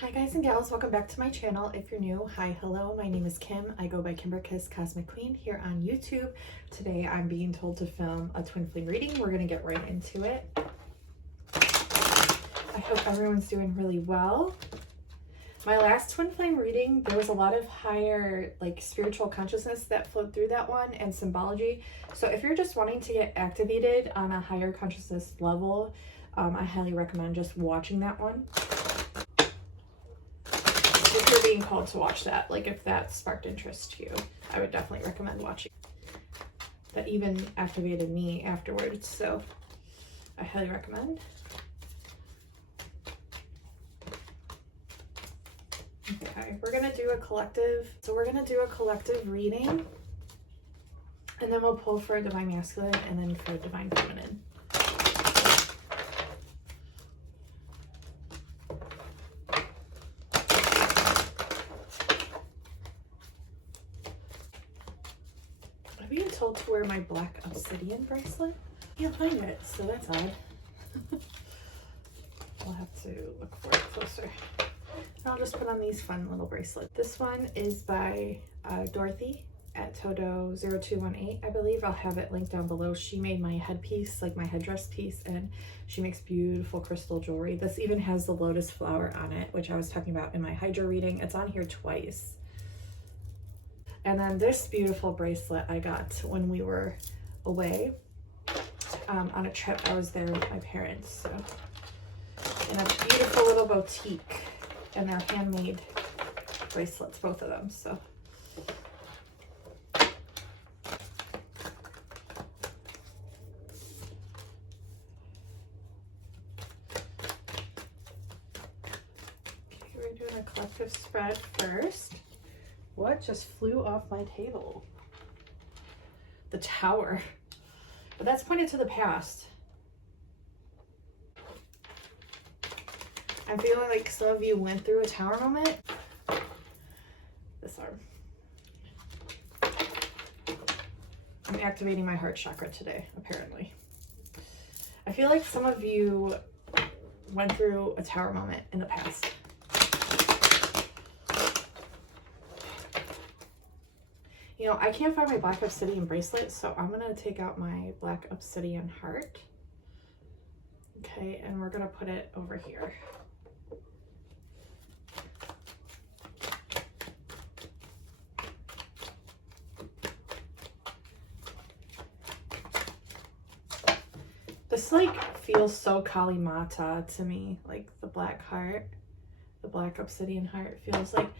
Hi guys and gals, welcome back to my channel. If you're new, hi, hello, my name is Kim. I go by Kimberkiss Cosmic Queen here on YouTube. Today I'm being told to film a twin flame reading. We're gonna get right into it. I hope everyone's doing really well. My last twin flame reading, there was a lot of higher spiritual consciousness that flowed through that one and symbology. So if you're just wanting to get activated on a higher consciousness level, I highly recommend just watching that one. If you're being called to watch that, if that sparked interest to you, I would definitely recommend watching. That even activated me afterwards, so I highly recommend. Okay, we're gonna do a collective. So we're gonna do a collective reading, and then we'll pull for Divine Masculine and then for Divine Feminine. I'm being told to wear my black obsidian bracelet. Can't find it, so that's odd. I'll have to look for it closer. I'll just put on these fun little bracelets. This one is by Dorothy at Todo0218, I believe. I'll have it linked down below. She made my headpiece, my headdress piece, and she makes beautiful crystal jewelry. This even has the lotus flower on it, which I was talking about in my Hydra reading. It's on here twice. And then this beautiful bracelet I got when we were away on a trip. I was there with my parents, so in a beautiful little boutique. And they're handmade bracelets, both of them, so. Okay, we're doing a collective spread first. What just flew off my table? The Tower. But that's pointed to the past. I'm feeling like some of you went through a tower moment. This arm. I'm activating my heart chakra today, apparently. I feel like some of you went through a tower moment in the past. You know, I can't find my black obsidian bracelet, so I'm gonna take out my black obsidian heart. Okay, and we're gonna put it over here. This feels so Kali Mata to me, the black heart, the black obsidian heart feels like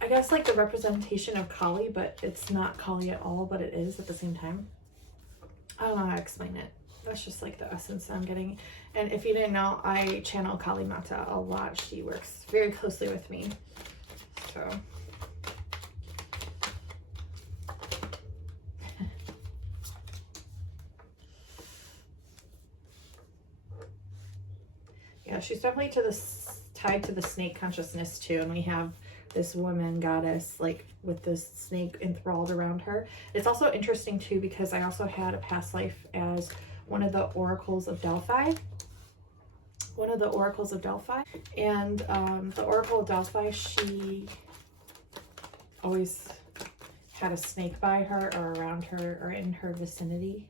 I guess the representation of Kali, but it's not Kali at all, but it is at the same time. I don't know how to explain it. That's just the essence I'm getting. And if you didn't know, I channel Kali Mata a lot. She works very closely with me, so. Yeah, she's definitely tied to the snake consciousness too, and we have this woman goddess with this snake enthralled around her. It's also interesting too because I also had a past life as one of the oracles of Delphi. And the Oracle of Delphi, she always had a snake by her or around her or in her vicinity.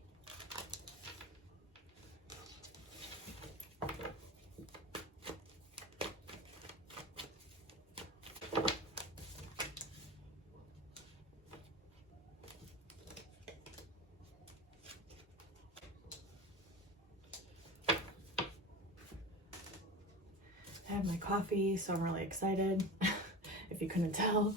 I had my coffee, so I'm really excited, if you couldn't tell.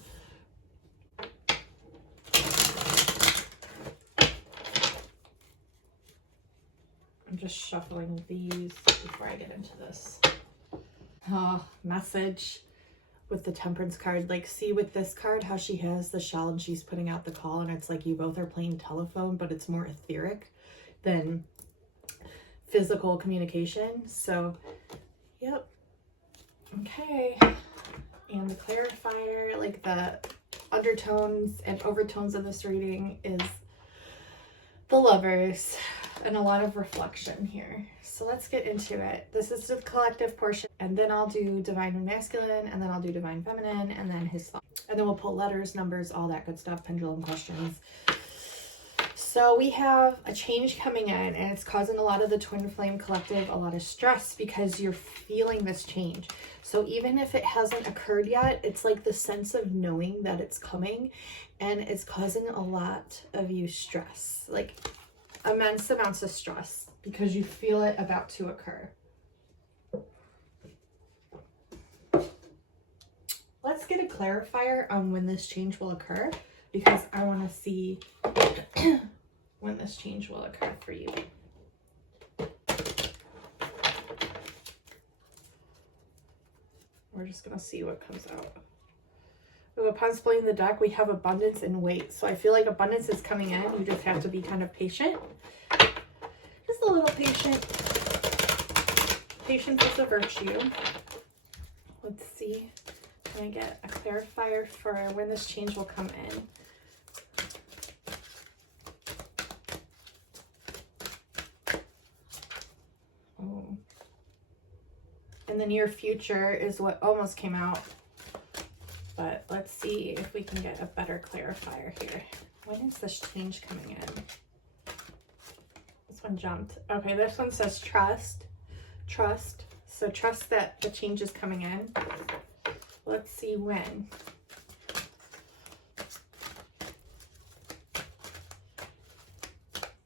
I'm just shuffling these before I get into this. Oh, message with the Temperance card. See with this card how she has the shell and she's putting out the call, and it's you both are playing telephone, but it's more etheric than physical communication. So, yep. Okay, and the clarifier, the undertones and overtones of this reading is the Lovers. and a lot of reflection here. So let's get into it. This is the collective portion, and then I'll do divine masculine, and then I'll do divine feminine, and then his thought. And then we'll pull letters, numbers, all that good stuff, pendulum questions. So we have a change coming in, and it's causing a lot of the twin flame collective a lot of stress because you're feeling this change. So even if it hasn't occurred yet, it's like the sense of knowing that it's coming, and it's causing a lot of you stress, like immense amounts of stress, because you feel it about to occur. Let's get a clarifier on when this change will occur, because I want to see when this change will occur for you. We're just going to see what comes out. So upon splitting the deck, we have abundance and weight. So I feel like abundance is coming in. You just have to be kind of patient. Just a little patient. Patience is a virtue. Let's see. Can I get a clarifier for when this change will come in? In the near future is what almost came out, but let's see if we can get a better clarifier here. When is this change coming in? This one jumped. Okay, this one says trust. So trust that the change is coming in. Let's see when.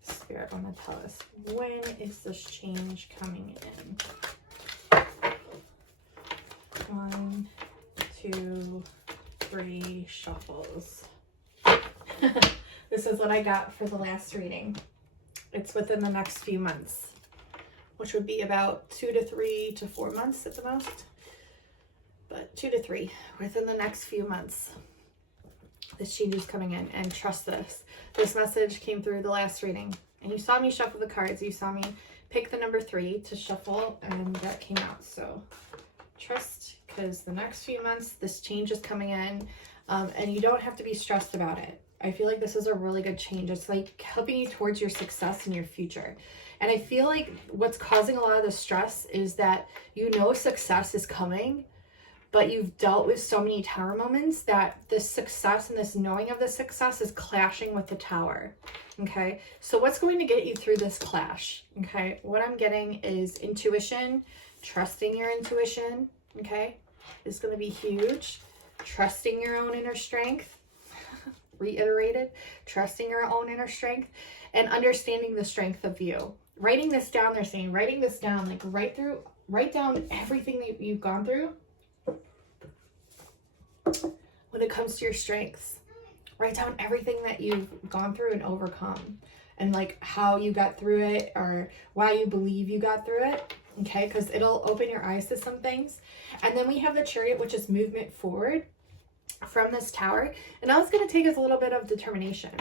Spirit, want to tell us, when is this change coming in? 1, 2, 3 shuffles. This is what I got for the last reading. It's within the next few months, which would be about 2 to 3 to 4 months at the most. But 2 to 3 within the next few months. This change is coming in, and trust this. This message came through the last reading, and you saw me shuffle the cards. You saw me pick the number 3 to shuffle, and that came out. So trust, because the next few months this change is coming in, and you don't have to be stressed about it. I feel like this is a really good change. It's like helping you towards your success in your future. And I feel like what's causing a lot of the stress is that you know success is coming, but you've dealt with so many tower moments that this success and this knowing of the success is clashing with the tower. Okay, so what's going to get you through this clash? Okay, what I'm getting is intuition, trusting your intuition. Okay, is going to be huge. Trusting your own inner strength. Reiterated, trusting your own inner strength, and understanding the strength of you. Writing this down, they're saying, writing this down, like write down everything that you've gone through when it comes to your strengths. Write down everything that you've gone through and overcome, and like how you got through it, or why you believe you got through it. Okay, because it'll open your eyes to some things. And then we have the Chariot, which is movement forward from this tower, and now it's going to take us a little bit of determination.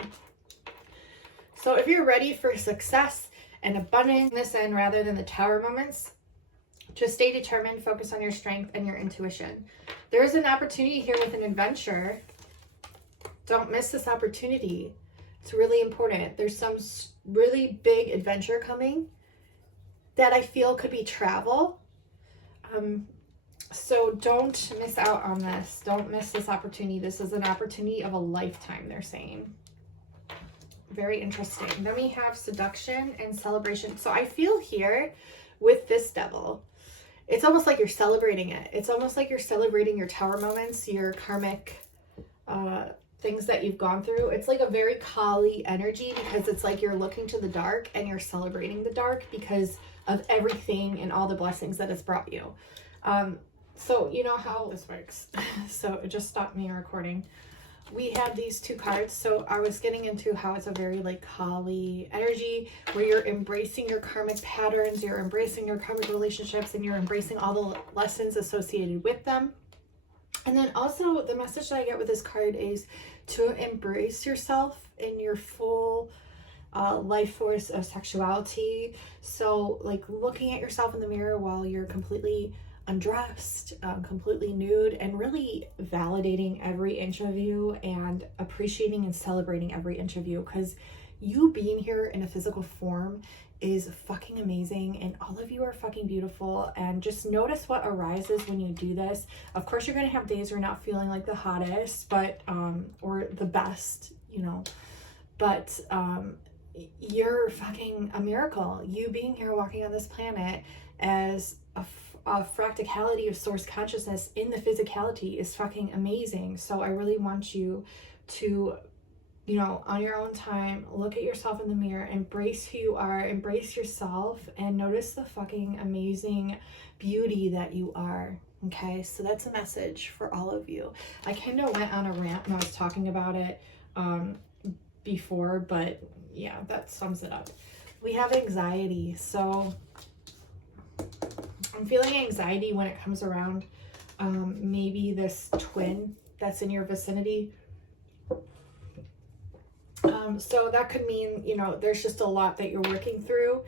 So if you're ready for success and abundance this end rather than the tower moments, just stay determined, focus on your strength and your intuition. There's an opportunity here with an adventure. Don't miss this opportunity. It's really important. There's some really big adventure coming that I feel could be travel. So don't miss out on this. Don't miss this opportunity. This is an opportunity of a lifetime, they're saying. Very interesting. Then we have seduction and celebration. So I feel here with this devil, it's almost like you're celebrating it. It's almost like you're celebrating your tower moments, your karmic things that you've gone through. It's like a very Kali energy, because it's like you're looking to the dark and you're celebrating the dark because of everything and all the blessings that it's brought you. So you know how this works. So it just stopped me recording. We have these two cards. So I was getting into how it's a very like Kali energy, where you're embracing your karmic patterns, you're embracing your karmic relationships, and you're embracing all the lessons associated with them. And then also the message that I get with this card is to embrace yourself in your full life force of sexuality. So like looking at yourself in the mirror while you're completely undressed, completely nude, and really validating every inch of you and appreciating and celebrating every inch of you, because You being here in a physical form is fucking amazing, and all of you are fucking beautiful. And just notice what arises when you do this. Of course, you're gonna have days where you're not feeling like the hottest, but or the best, you know, but you're fucking a miracle. You being here, walking on this planet as a fractality of source consciousness in the physicality is fucking amazing. So I really want you to, you know, on your own time, look at yourself in the mirror, embrace who you are, embrace yourself, and notice the fucking amazing beauty that you are. Okay, so that's a message for all of you. I kind of went on a rant when I was talking about it before, but yeah, that sums it up. We have anxiety, so I'm feeling anxiety when it comes around maybe this twin that's in your vicinity. So that could mean, you know, there's just a lot that you're working through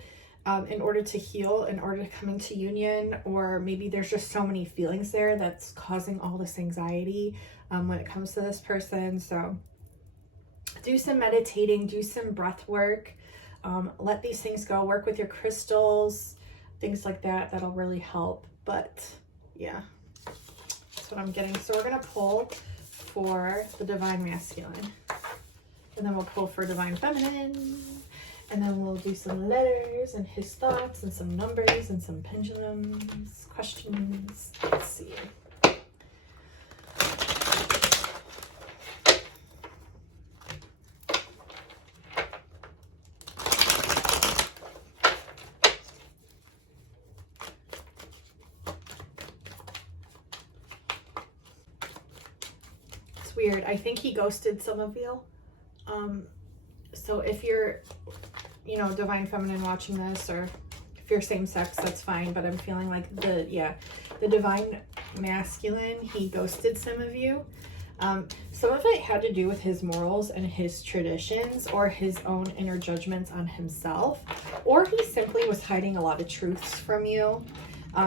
in order to heal, in order to come into union, or maybe there's just so many feelings there that's causing all this anxiety when it comes to this person. So do some meditating, do some breath work, let these things go, work with your crystals, things like that. That'll really help. But yeah, that's what I'm getting. So we're going to pull for the Divine Masculine, and then we'll pull for Divine Feminine, and then we'll do some letters and his thoughts and some numbers and some pendulums, questions. Let's see. It's weird. I think he ghosted some of you. So if you're, you know, Divine Feminine watching this, or if you're same sex, that's fine. But I'm feeling like the Divine Masculine, he ghosted some of you. Some of it had to do with his morals and his traditions, or his own inner judgments on himself, or he simply was hiding a lot of truths from you.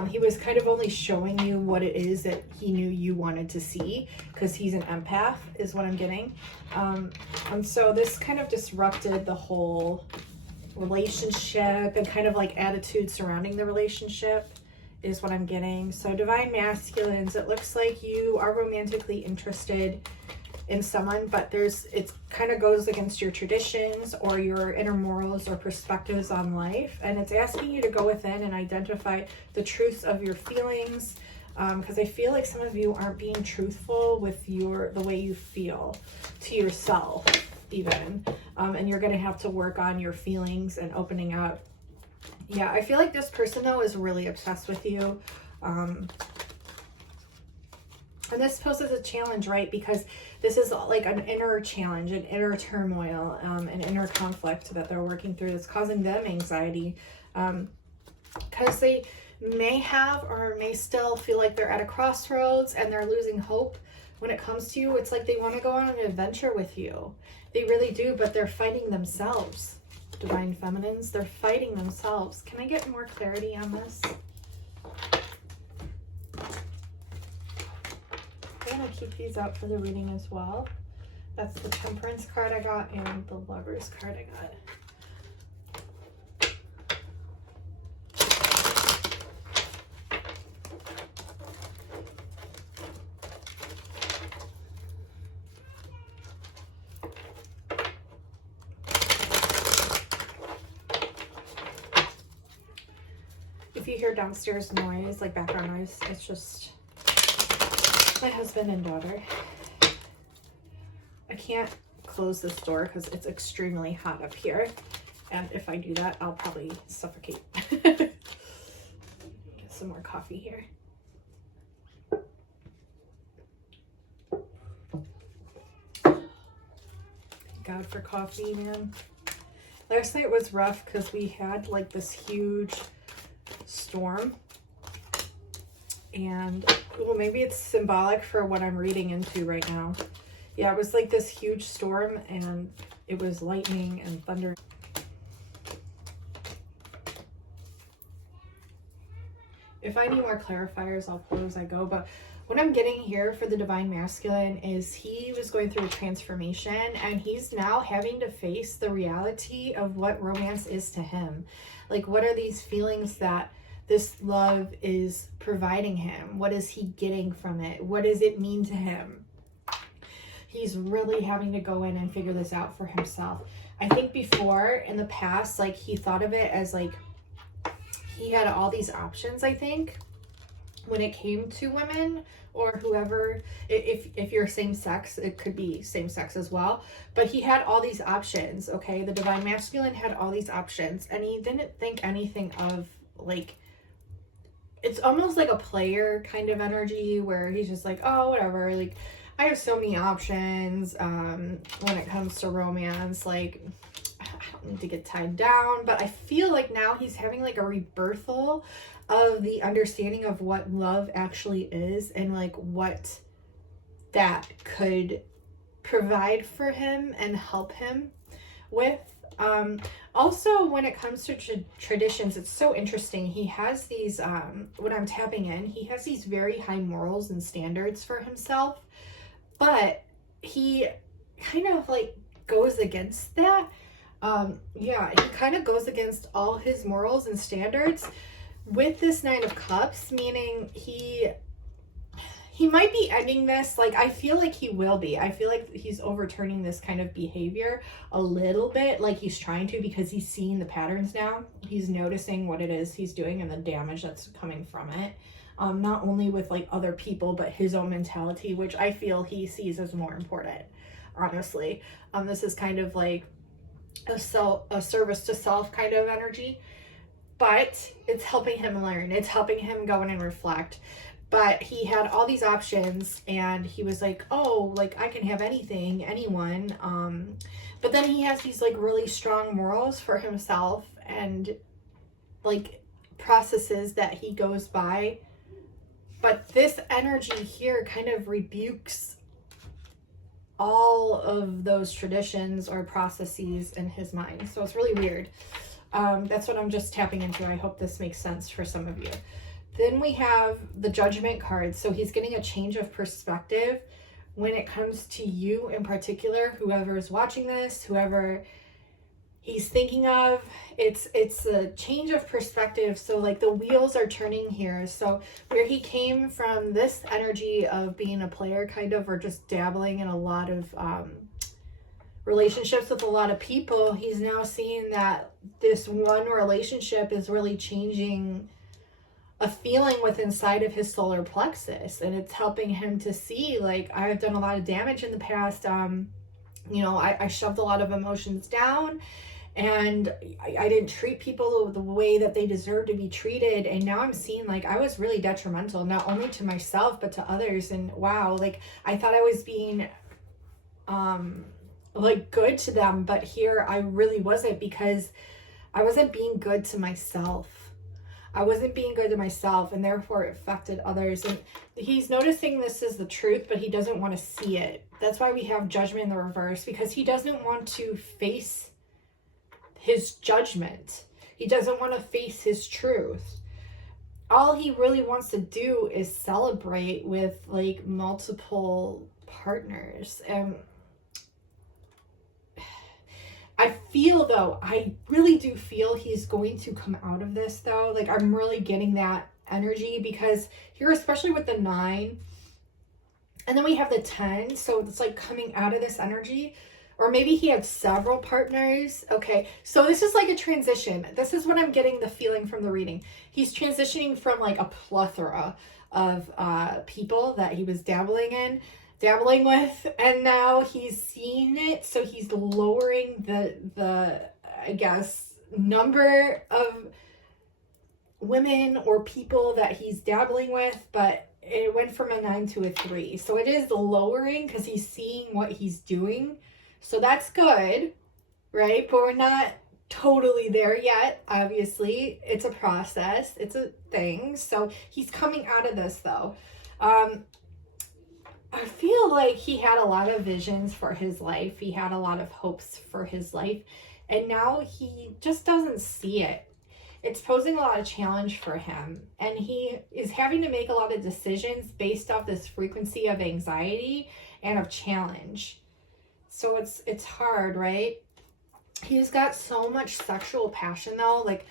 He was kind of only showing you what it is that he knew you wanted to see, because he's an empath is what I'm getting. And so this kind of disrupted the whole relationship and kind of like attitude surrounding the relationship is what I'm getting. So Divine Masculines, it looks like you are romantically interested in someone, but it kind of goes against your traditions or your inner morals or perspectives on life, and it's asking you to go within and identify the truths of your feelings, because I feel like some of you aren't being truthful with the way you feel to yourself even, and you're going to have to work on your feelings and opening up. Yeah, I feel like this person though is really obsessed with you, and this poses a challenge, right? Because this is like an inner challenge, an inner turmoil, an inner conflict that they're working through that's causing them anxiety. Because they may have or may still feel like they're at a crossroads and they're losing hope when it comes to you. It's like they want to go on an adventure with you. They really do, but they're fighting themselves. Divine Feminines, they're fighting themselves. Can I get more clarity on this? I'm going to keep these out for the reading as well. That's the Temperance card I got and the Lovers card I got. If you hear downstairs noise, like background noise, it's just my husband and daughter. I can't close this door because it's extremely hot up here, and if I do that, I'll probably suffocate. Get some more coffee here. God for coffee, man. Last night was rough because we had like this huge storm, and well, maybe it's symbolic for what I'm reading into right now. Yeah, it was like this huge storm, and it was lightning and thunder. if I need more clarifiers, I'll pull as I go. But what I'm getting here for the Divine Masculine is he was going through a transformation, and he's now having to face the reality of what romance is to him. Like, what are these feelings that this love is providing him? What is he getting from it? What does it mean to him? He's really having to go in and figure this out for himself. I think before, in the past, like, he thought of it as like he had all these options, I think, when it came to women or whoever. If you're same sex, it could be same sex as well, but he had all these options. Okay, the Divine Masculine had all these options, and he didn't think anything of, like, it's almost like a player kind of energy where he's just like, oh, whatever, like, I have so many options when it comes to romance. Like, I don't need to get tied down. But I feel like now he's having like a rebirthal of the understanding of what love actually is, and like what that could provide for him and help him with. Also, when it comes to traditions, it's so interesting. He has these, when I'm tapping in, he has these very high morals and standards for himself, but he kind of like goes against that. Yeah, he kind of goes against all his morals and standards with this Nine of Cups, meaning he might be ending this. Like, I feel like he will be. I feel like he's overturning this kind of behavior a little bit, like he's trying to, because he's seeing the patterns now. He's noticing what it is he's doing and the damage that's coming from it. Not only with like other people, but his own mentality, which I feel he sees as more important, honestly. This is kind of like a service to self kind of energy, but it's helping him learn. It's helping him go in and reflect. But he had all these options, and he was like, oh, like, I can have anything, anyone. But then he has these like really strong morals for himself, and like processes that he goes by. But this energy here kind of rebukes all of those traditions or processes in his mind. So it's really weird. That's what I'm just tapping into. I hope this makes sense for some of you. Then we have the Judgment card. So he's getting a change of perspective when it comes to you in particular, whoever is watching this, whoever he's thinking of. It's a change of perspective. So like the wheels are turning here. So where he came from, this energy of being a player kind of, or just dabbling in a lot of relationships with a lot of people, he's now seeing that this one relationship is really changing a feeling within inside of his solar plexus, and it's helping him to see, like, I've done a lot of damage in the past. You know, I shoved a lot of emotions down, and I didn't treat people the way that they deserve to be treated. And now I'm seeing, like, I was really detrimental, not only to myself, but to others. And wow, like, I thought I was being, like, good to them, but here I really wasn't, because I wasn't being good to myself. I wasn't being good to myself, and therefore it affected others. And he's noticing this is the truth, but he doesn't want to see it. That's why we have Judgment in the reverse, because he doesn't want to face his judgment. He doesn't want to face his truth. All he really wants to do is celebrate with like multiple partners. And I feel, though, I really do feel he's going to come out of this, though. Like, I'm really getting that energy, because here, especially with the 9, and then we have the 10, so it's like coming out of this energy. Or maybe he had several partners. Okay, so this is like a transition. This is what I'm getting the feeling from the reading. He's transitioning from like a plethora of people that he was dabbling with, and now he's seeing it. So he's lowering the I guess number of women or people that he's dabbling with, but it went from a 9 to a 3. So it is lowering because he's seeing what he's doing. So that's good, right? But we're not totally there yet. Obviously, it's a process. It's a thing. So he's coming out of this, though. I feel like he had a lot of visions for his life. He had a lot of hopes for his life. And now he just doesn't see it. it's posing a lot of challenge for him. And he is having to make a lot of decisions based off this frequency of anxiety and of challenge. So it's hard, right? He's got so much sexual passion though, like,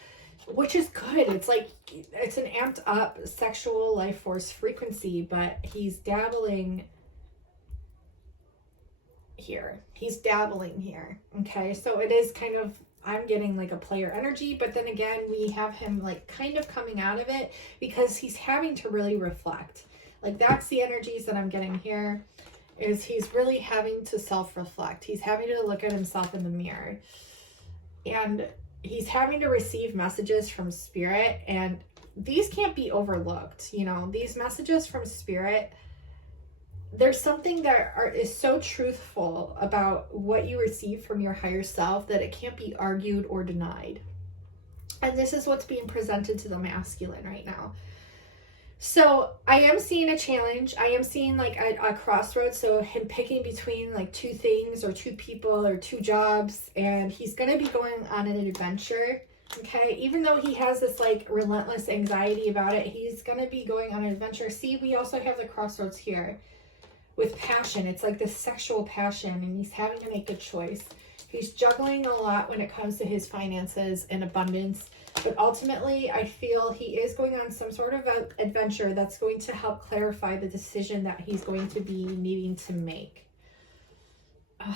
which is good. It's like, it's an amped up sexual life force frequency, but he's dabbling here. He's dabbling here. Okay. So it is kind of, I'm getting like a player energy, but then again, we have him like kind of coming out of it because he's having to really reflect. Like, that's the energies that I'm getting here, is he's really having to self-reflect. He's having to look at himself in the mirror, and he's having to receive messages from spirit, and these can't be overlooked. You know, these messages from spirit, there's something that is so truthful about what you receive from your higher self that it can't be argued or denied. And this is what's being presented to the masculine right now. So I am seeing a challenge. I am seeing like a crossroads. So him picking between like two things or two people or two jobs. And he's going to be going on an adventure. Okay. Even though he has this like relentless anxiety about it, he's going to be going on an adventure. See, we also have the crossroads here with passion. It's like this sexual passion, and he's having to make a choice. He's juggling a lot when it comes to his finances and abundance. But ultimately, I feel he is going on some sort of an adventure that's going to help clarify the decision that he's going to be needing to make. No,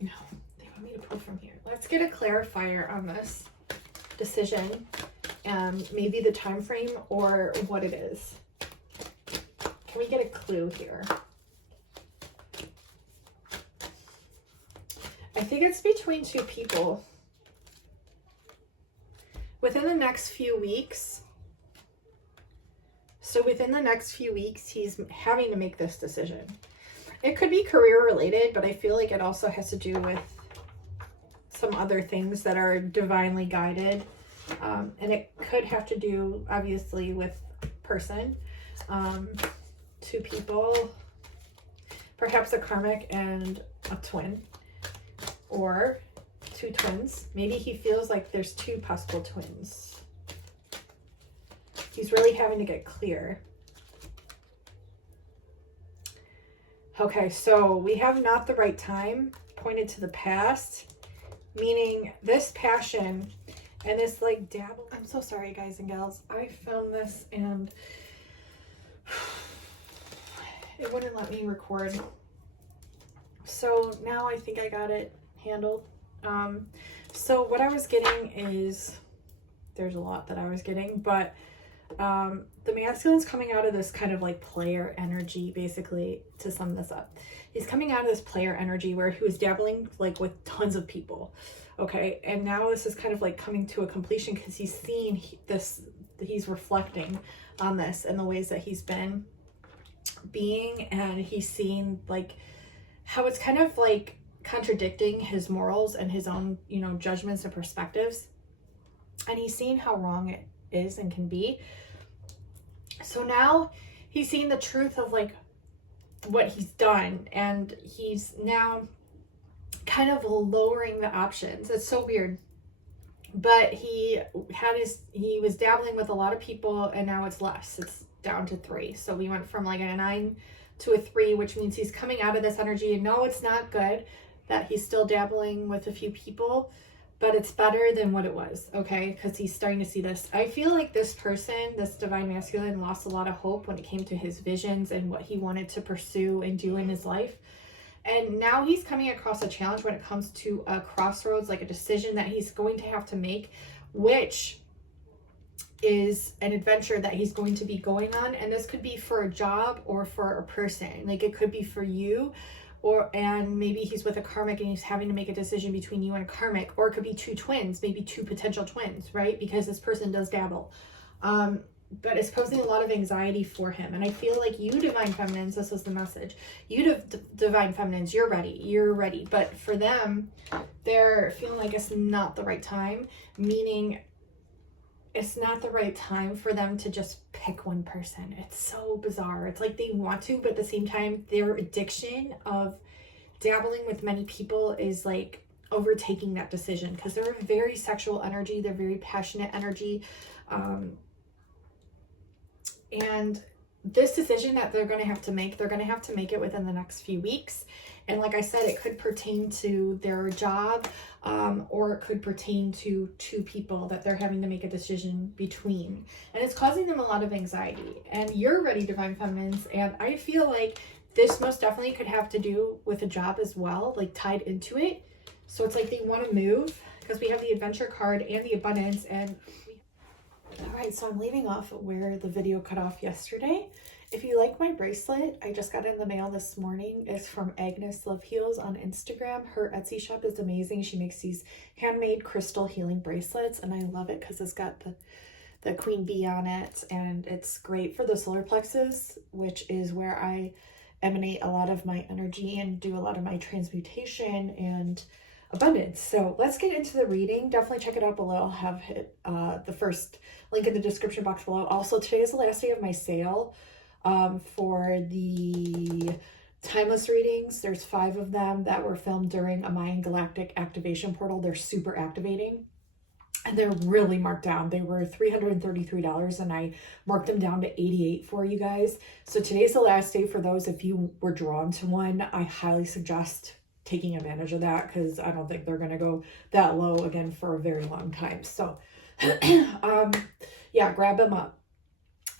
they want me to pull from here. Let's get a clarifier on this decision, and maybe the time frame or what it is. Can we get a clue here? I think it's between two people. Within the next few weeks. So within the next few weeks, he's having to make this decision. It could be career related, but I feel like it also has to do with some other things that are divinely guided. And it could have to do, obviously, with person. Two people, perhaps a karmic and a twin, or two twins. Maybe he feels like there's two possible twins. He's really having to get clear. Okay, so we have not the right time pointed to the past, meaning this passion and this like dabble. I'm so sorry, guys and gals. I filmed this and it wouldn't let me record. So now I think I got it handled. So what I was getting is, there's a lot that I was getting, but the masculine's coming out of this kind of like player energy, basically, to sum this up. He's coming out of this player energy where he was dabbling like with tons of people. Okay. And now this is kind of like coming to a completion because he's seeing this, he's reflecting on this and the ways that he's been being, and he's seeing like how it's kind of like contradicting his morals and his own, you know, judgments and perspectives, and he's seeing how wrong it is and can be. So now he's seeing the truth of like what he's done, and he's now kind of lowering the options. It's so weird, but he was dabbling with a lot of people, and now it's less. It's down to 3. So we went from like a 9 to a 3, which means he's coming out of this energy. And no, it's not good that he's still dabbling with a few people, but it's better than what it was, okay? Because he's starting to see this. I feel like this person, this divine masculine, lost a lot of hope when it came to his visions and what he wanted to pursue and do in his life. And now he's coming across a challenge when it comes to a crossroads, like a decision that he's going to have to make, which is an adventure that he's going to be going on. And this could be for a job or for a person. Like it could be for you, and maybe he's with a karmic and he's having to make a decision between you and a karmic, or it could be two twins, maybe two potential twins, right? Because this person does dabble. But it's posing a lot of anxiety for him. And I feel like you divine feminines, this is the message. You divine feminines, you're ready. But for them, they're feeling like it's not the right time, meaning it's not the right time for them to just pick one person. It's so bizarre. It's like they want to, but at the same time, their addiction of dabbling with many people is like overtaking that decision, because they're a very sexual energy. They're very passionate energy. And this decision that they're going to have to make, they're going to have to make it within the next few weeks. And like I said, it could pertain to their job, or it could pertain to two people that they're having to make a decision between. And it's causing them a lot of anxiety. And you're ready, Divine Feminines. And I feel like this most definitely could have to do with a job as well, like tied into it. So it's like they want to move, because we have the Adventure card and the Abundance. And all right, so I'm leaving off where the video cut off yesterday. If you like my bracelet, I just got in the mail this morning. It's from Agnes Love Heals on Instagram. Her Etsy shop is amazing. She makes these handmade crystal healing bracelets, and I love it because it's got the queen bee on it, and it's great for the solar plexus, which is where I emanate a lot of my energy and do a lot of my transmutation and abundance. So let's get into the reading. Definitely check it out below. I'll have the first link in the description box below. Also, today is the last day of my sale for the timeless readings. There's 5 of them that were filmed during a Mayan Galactic Activation Portal. They're super activating, and they're really marked down. They were $333, and I marked them down to $88 for you guys. So today's the last day for those. If you were drawn to one, I highly suggest taking advantage of that, because I don't think they're going to go that low again for a very long time. So yeah, grab them up.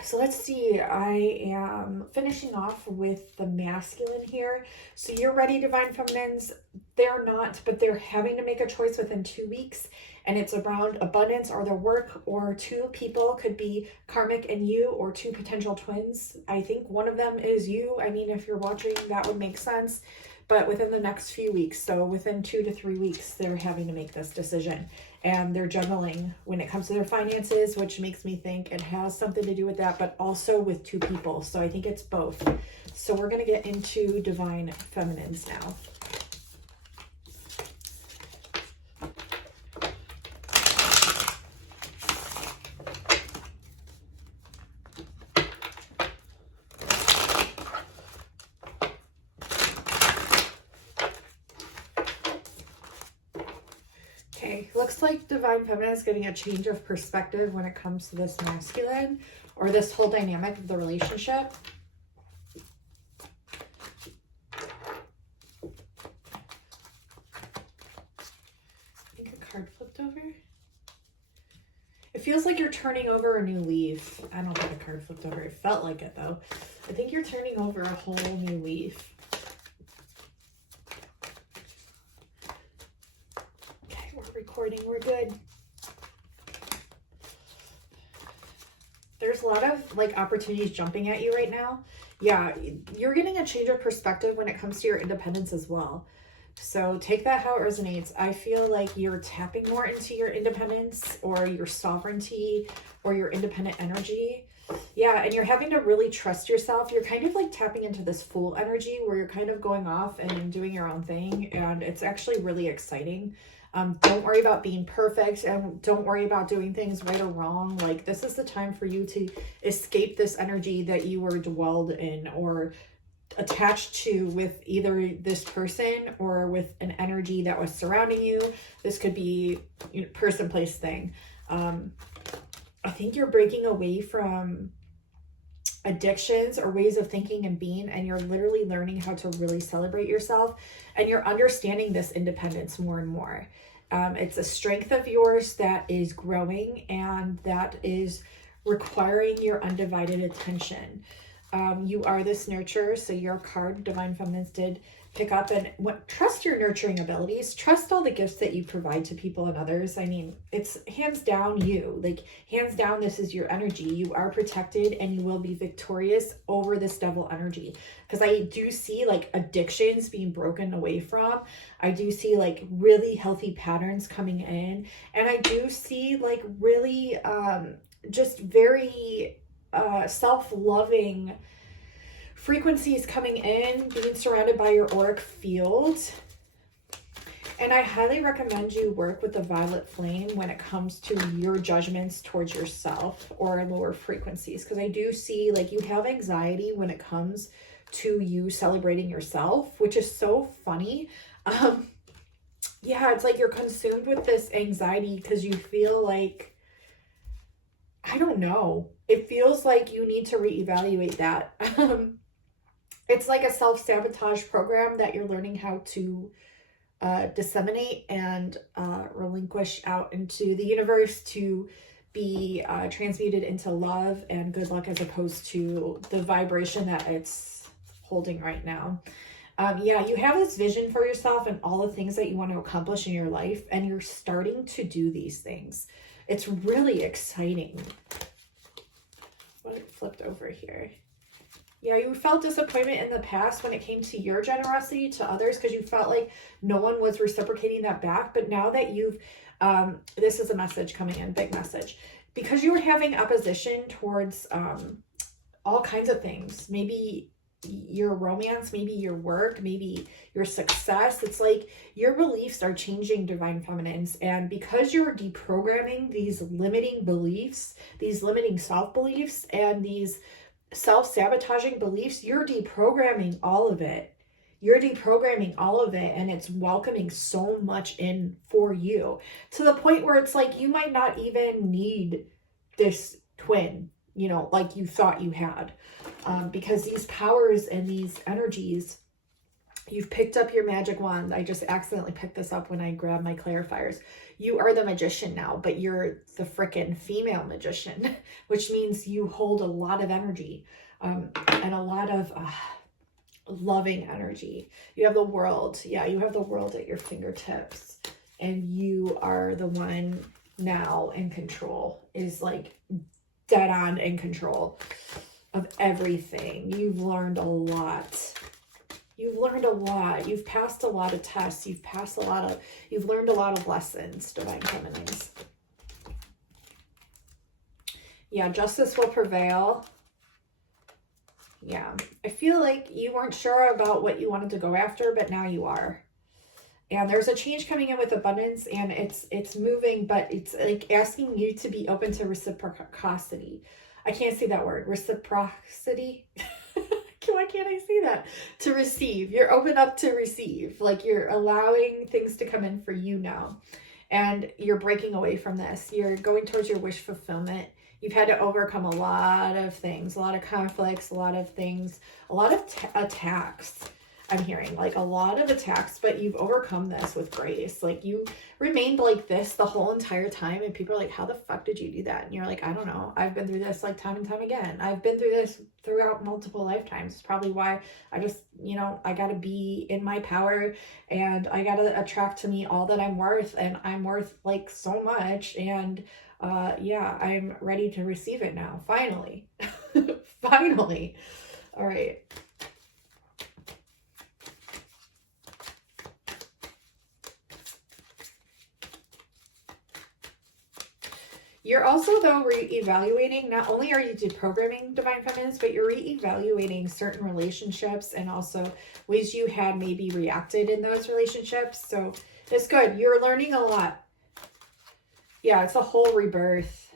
So let's see, I am finishing off with the masculine here. So you're ready, Divine Feminines. They're not, but they're having to make a choice within 2 weeks, and it's around abundance or their work, or 2 people. Could be karmic and you, or 2 potential twins. I think one of them is you. I mean, if you're watching, that would make sense. But within the next few weeks, so within 2 to 3 weeks, they're having to make this decision. And they're juggling when it comes to their finances, which makes me think it has something to do with that, but also with 2 people. So I think it's both. So we're going to get into Divine Feminines now. Okay, looks like Divine Feminine is getting a change of perspective when it comes to this masculine, or this whole dynamic of the relationship. I think a card flipped over. It feels like you're turning over a new leaf. I don't think a card flipped over. It felt like it though. I think you're turning over a whole new leaf. Recording, we're good. There's a lot of like opportunities jumping at you right now. Yeah, you're getting a change of perspective when it comes to your independence as well. So take that how it resonates. I feel like you're tapping more into your independence, or your sovereignty, or your independent energy. Yeah, and you're having to really trust yourself. You're kind of like tapping into this Fool energy, where you're kind of going off and doing your own thing, and it's actually really exciting. Don't worry about being perfect, and don't worry about doing things right or wrong. Like, this is the time for you to escape this energy that you were dwelled in or attached to with either this person or with an energy that was surrounding you. This could be, you know, person, place, thing. I think you're breaking away from addictions or ways of thinking and being, and you're literally learning how to really celebrate yourself, and you're understanding this independence more and more. It's a strength of yours that is growing, and that is requiring your undivided attention. You are this nurturer, so your card, Divine Feminines, did pick up. And trust your nurturing abilities. Trust all the gifts that you provide to people and others. I mean, it's hands down you. Like, hands down, this is your energy. You are protected, and you will be victorious over this devil energy. Because I do see, like, addictions being broken away from. I do see, like, really healthy patterns coming in. And I do see, like, really just very self-loving frequencies coming in, being surrounded by your auric field. And I highly recommend you work with the violet flame when it comes to your judgments towards yourself or lower frequencies, because I do see, like, you have anxiety when it comes to you celebrating yourself, which is so funny. yeah, it's like you're consumed with this anxiety because you feel like, I don't know, it feels like you need to reevaluate that. It's like a self-sabotage program that you're learning how to disseminate and relinquish out into the universe to be transmuted into love and good luck, as opposed to the vibration that it's holding right now. Yeah, you have this vision for yourself and all the things that you want to accomplish in your life, and you're starting to do these things. It's really exciting. What it flipped over here. Yeah, you felt disappointment in the past when it came to your generosity to others because you felt like no one was reciprocating that back. But now that you've, this is a message coming in, big message. Because you were having opposition towards all kinds of things, maybe your romance, maybe your work, maybe your success. It's like your beliefs are changing, Divine Feminines. And because you're deprogramming these limiting beliefs, these limiting self-beliefs, and these self-sabotaging beliefs, you're deprogramming all of it. You're deprogramming all of it, and it's welcoming so much in for you to the point where it's like you might not even need this twin, you know, like you thought you had. Because these powers and these energies, you've picked up your magic wand. I just accidentally picked this up when I grabbed my clarifiers. You are the magician now, but you're the frickin' female magician, which means you hold a lot of energy and a lot of loving energy. You have the world. Yeah, you have the world at your fingertips, and you are the one now in control, is like dead on in control of everything. You've learned a lot. You've learned a lot. You've passed a lot of tests. You've learned a lot of lessons, Divine Feminines. Yeah, justice will prevail. Yeah, I feel like you weren't sure about what you wanted to go after, but now you are. And there's a change coming in with abundance, and it's moving, but it's like asking you to be open to reciprocity. I can't say that word. Reciprocity. Why can't I say that? To receive. You're open up to receive. Like you're allowing things to come in for you now. And you're breaking away from this. You're going towards your wish fulfillment. You've had to overcome a lot of things, a lot of conflicts, a lot of things, a lot of attacks. I'm hearing like a lot of attacks, but you've overcome this with grace. Like you remained like this the whole entire time, and people are like, how the fuck did you do that? And you're like, I don't know. I've been through this like time and time again. I've been through this throughout multiple lifetimes. It's probably why I just, you know, I got to be in my power, and I got to attract to me all that I'm worth, and I'm worth like so much. And yeah, I'm ready to receive it now. Finally. Finally. All right. You're also, though, re-evaluating. Not only are you deprogramming, Divine Feminines, but you're re-evaluating certain relationships and also ways you had maybe reacted in those relationships. So it's good. You're learning a lot. Yeah, it's a whole rebirth.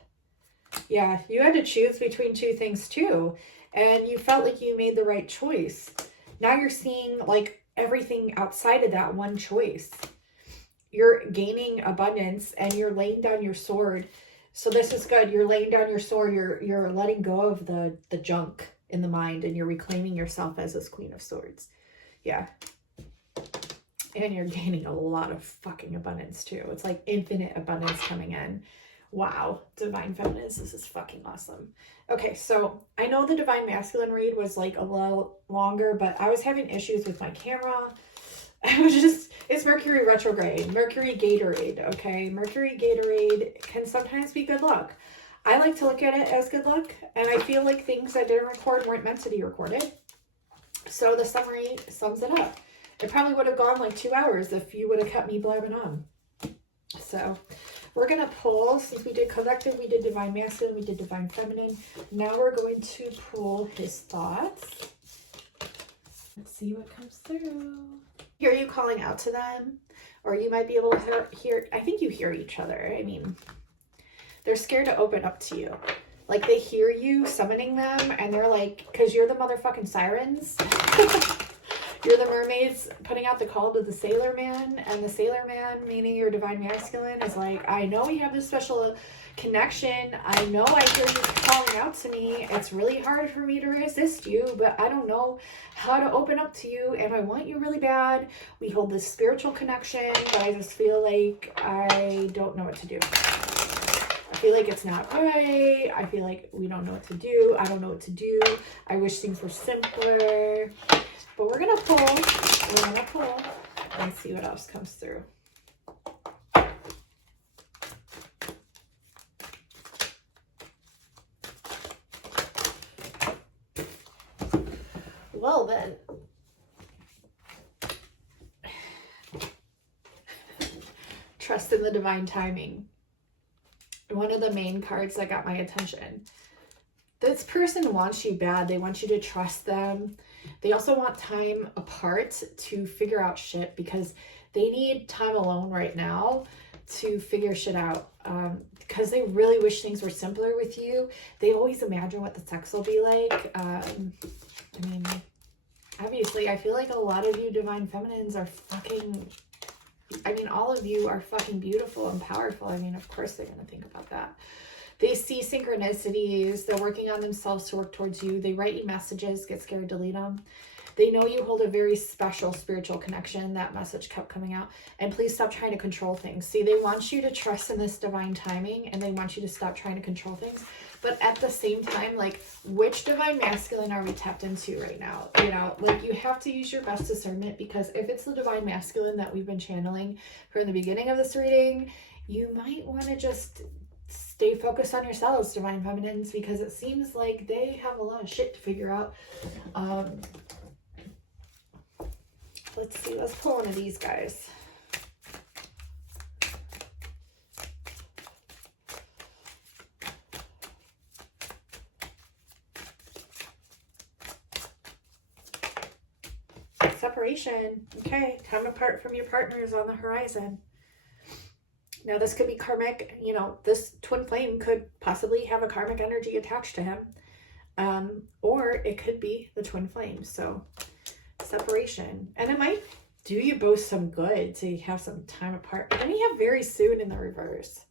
Yeah, you had to choose between two things too, and you felt like you made the right choice. Now you're seeing like everything outside of that one choice. You're gaining abundance, and you're laying down your sword. So this is good. You're laying down your sword. You're letting go of the junk in the mind, and you're reclaiming yourself as this Queen of Swords. Yeah. And you're gaining a lot of fucking abundance too. It's like infinite abundance coming in. Wow. Divine Feminines, this is fucking awesome. Okay, so I know the Divine Masculine read was like a little longer, but I was having issues with my camera. I was just, it's Mercury retrograde, Mercury Gatorade, okay? Mercury Gatorade can sometimes be good luck. I like to look at it as good luck, and I feel like things I didn't record weren't meant to be recorded. So the summary sums it up. It probably would have gone like 2 hours if you would have kept me blabbing on. So we're going to pull, since we did collective, we did Divine Masculine, we did Divine Feminine. Now we're going to pull his thoughts. Let's see what comes through. Hear you calling out to them, or you might be able to hear, I think you hear each other. I mean, they're scared to open up to you. Like they hear you summoning them, and they're like, because you're the motherfucking sirens. You're the mermaids putting out the call to the sailor man, and the sailor man, meaning your divine masculine, is like, I know we have this special connection. I know I hear you calling out to me. It's really hard for me to resist you, but I don't know how to open up to you, and I want you really bad. We hold this spiritual connection, but I just feel like I don't know what to do. I feel like it's not right. I feel like we don't know what to do. I don't know what to do. I wish things were simpler. But we're going to pull. We're going to pull and see what else comes through. Well then. Trust in the divine timing. One of the main cards that got my attention. This person wants you bad. They want you to trust them. They also want time apart to figure out shit because they need time alone right now to figure shit out. Because they really wish things were simpler with you. They always imagine what the sex will be like. I mean, obviously, I feel like a lot of you divine feminines are fucking... I mean, all of you are fucking beautiful and powerful. I mean, of course they're going to think about that. They see synchronicities. They're working on themselves to work towards you. They write you messages, get scared, delete them. They know you hold a very special spiritual connection. That message kept coming out. And please stop trying to control things. See, they want you to trust in this divine timing, and they want you to stop trying to control things. But at the same time, like, which divine masculine are we tapped into right now? You know, like, you have to use your best discernment, because if it's the divine masculine that we've been channeling from the beginning of this reading, you might want to just stay focused on yourselves, divine feminines, because it seems like they have a lot of shit to figure out. Let's see, let's pull one of these guys. Separation. Okay, time apart from your partner is on the horizon. Now, this could be karmic. You know, this twin flame could possibly have a karmic energy attached to him. Or it could be the twin flame. So, separation. And it might do you both some good to have some time apart. But then you have very soon in the reverse.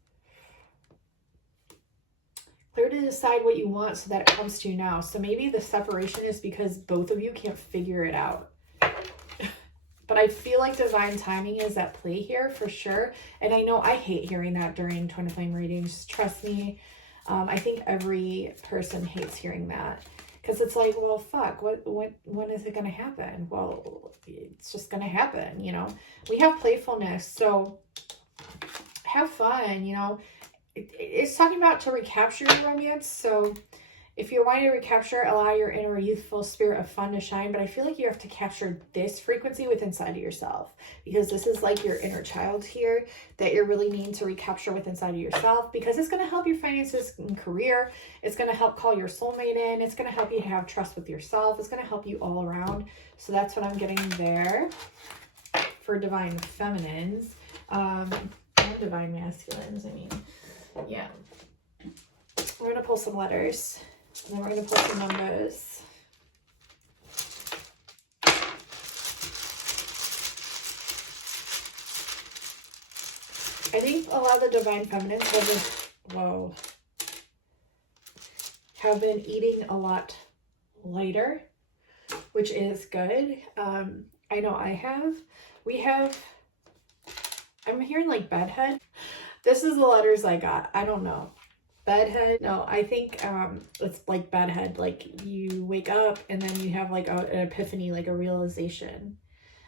Clear to decide what you want so that it comes to you now. So maybe the separation is because both of you can't figure it out. But I feel like divine timing is at play here for sure. And I know I hate hearing that during twin flame readings. Trust me. I think every person hates hearing that. Because it's like, well, fuck, when is it going to happen? Well, it's just going to happen, you know. We have playfulness, so have fun, you know. It's talking about to recapture your romance, so if you're wanting to recapture, allow your inner youthful spirit of fun to shine. But I feel like you have to capture this frequency within inside of yourself, because this is like your inner child here that you're really needing to recapture within inside of yourself, because it's going to help your finances and career. It's going to help call your soulmate in. It's going to help you have trust with yourself. It's going to help you all around. So that's what I'm getting there for divine feminines and divine masculines. I mean, yeah. We're going to pull some letters. And then we're going to pull some numbers. I think a lot of the divine feminines have been eating a lot lighter, which is good. I know I have. I'm hearing like bedhead. This is the letters I got. I don't know. Bedhead. No, I think it's like bedhead. Like you wake up and then you have like an epiphany, like a realization.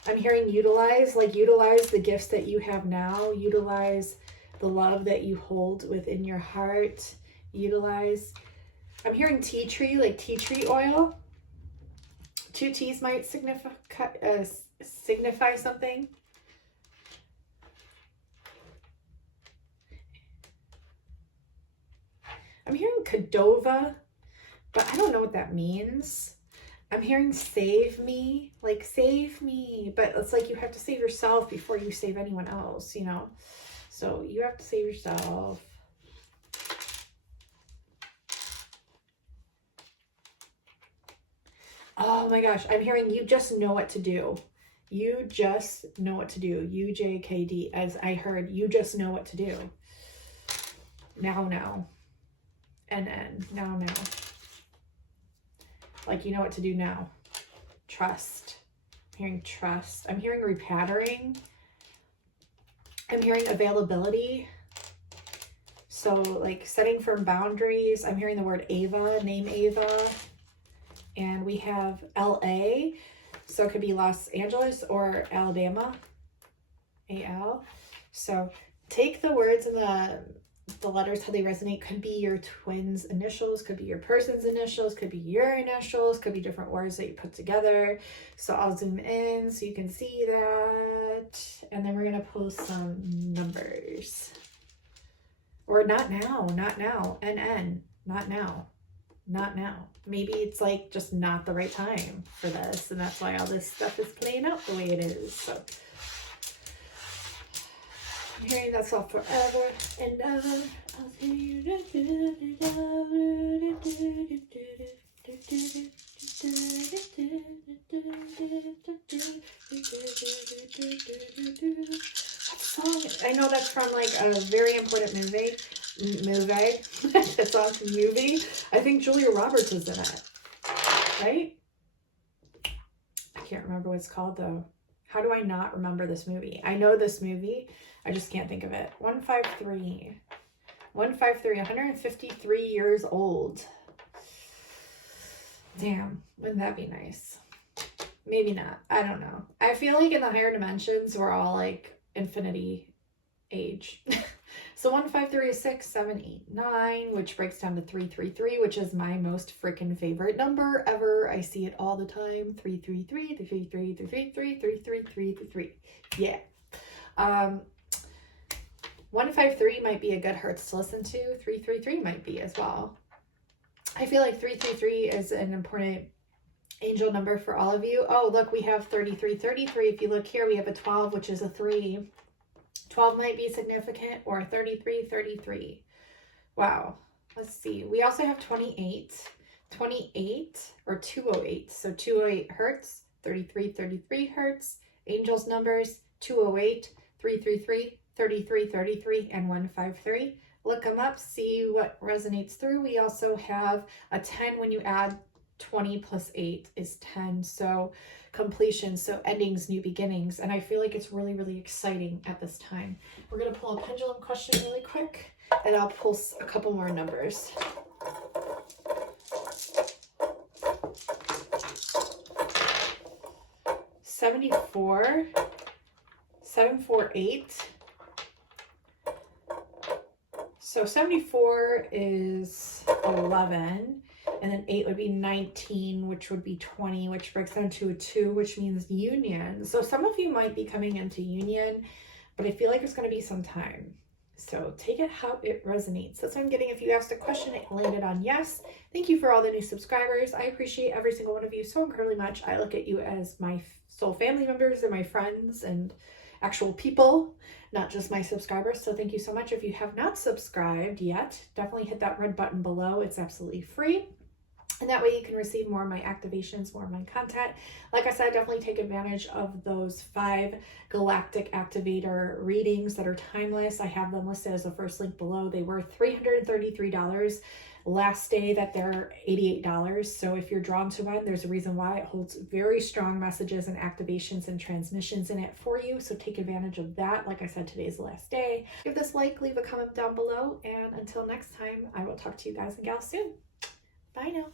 I'm hearing utilize the gifts that you have now. Utilize the love that you hold within your heart. Utilize. I'm hearing tea tree, like tea tree oil. 2 T's might signify something. I'm hearing Cadova, but I don't know what that means. I'm hearing save me, like save me, but it's like you have to save yourself before you save anyone else, you know? So you have to save yourself. Oh my gosh, I'm hearing you just know what to do. You just know what to do. UJKD, as I heard, you just know what to do. Now. NN, now. Like, you know what to do now. Trust. I'm hearing trust. I'm hearing repattering. I'm hearing availability. So like setting firm boundaries. I'm hearing the word Ava, name Ava. And we have LA. So it could be Los Angeles or Alabama. AL. So take the words and the letters how they resonate. Could be your twins' initials, could be your person's initials, could be your initials, could be different words that you put together. So I'll zoom in so you can see that. And then we're going to pull some numbers. Or not now. NN, not now. Not now. Maybe it's like just not the right time for this. And that's why all this stuff is playing out the way it is. So I'm hearing that's all forever and ever. I'll tell you. That song, I know that's from like a very important movie. That song's from movie. I think Julia Roberts was in it, right? I can't remember what it's called though. How do I not remember this movie? I know this movie. I just can't think of it. 153. 153, 153 years old. Damn, wouldn't that be nice? Maybe not. I don't know. I feel like in the higher dimensions, we're all like infinity age. So 153 is 6, 7, 8, 9, which breaks down to 333, which is my most freaking favorite number ever. I see it all the time. 333, 333, 333, 333, 333. Yeah. 153 might be a good hertz to listen to. 333 might be as well. I feel like 333 is an important angel number for all of you. Oh, look, we have 3333. If you look here, we have a 12, which is a 3. 12 might be significant, or 3333. Wow. Let's see. We also have 28. 28 or 208. So 208 hertz, 3333 hertz. Angels numbers 208, 333, 3333, and 153. Look them up, see what resonates through. We also have a 10 when you add 20 plus 8 is 10. So completion, so endings, new beginnings. And I feel like it's really, really exciting at this time. We're going to pull a pendulum question really quick, and I'll pull a couple more numbers. $74, 748. So 74 is 11. And then 8 would be 19, which would be 20, which breaks down to a 2, which means union. So some of you might be coming into union, but I feel like it's going to be some time. So take it how it resonates. That's what I'm getting. If you asked a question, it landed on yes. Thank you for all the new subscribers. I appreciate every single one of you so incredibly much. I look at you as my soul family members and my friends and actual people, not just my subscribers. So thank you so much. If you have not subscribed yet, definitely hit that red button below. It's absolutely free. And that way you can receive more of my activations, more of my content. Like I said, definitely take advantage of those 5 galactic activator readings that are timeless. I have them listed as the first link below. They were $333. Last day that they're $88. So if you're drawn to one, there's a reason why. It holds very strong messages and activations and transmissions in it for you. So take advantage of that. Like I said, today's the last day. Give this a like, leave a comment down below. And until next time, I will talk to you guys and gals soon. Bye now.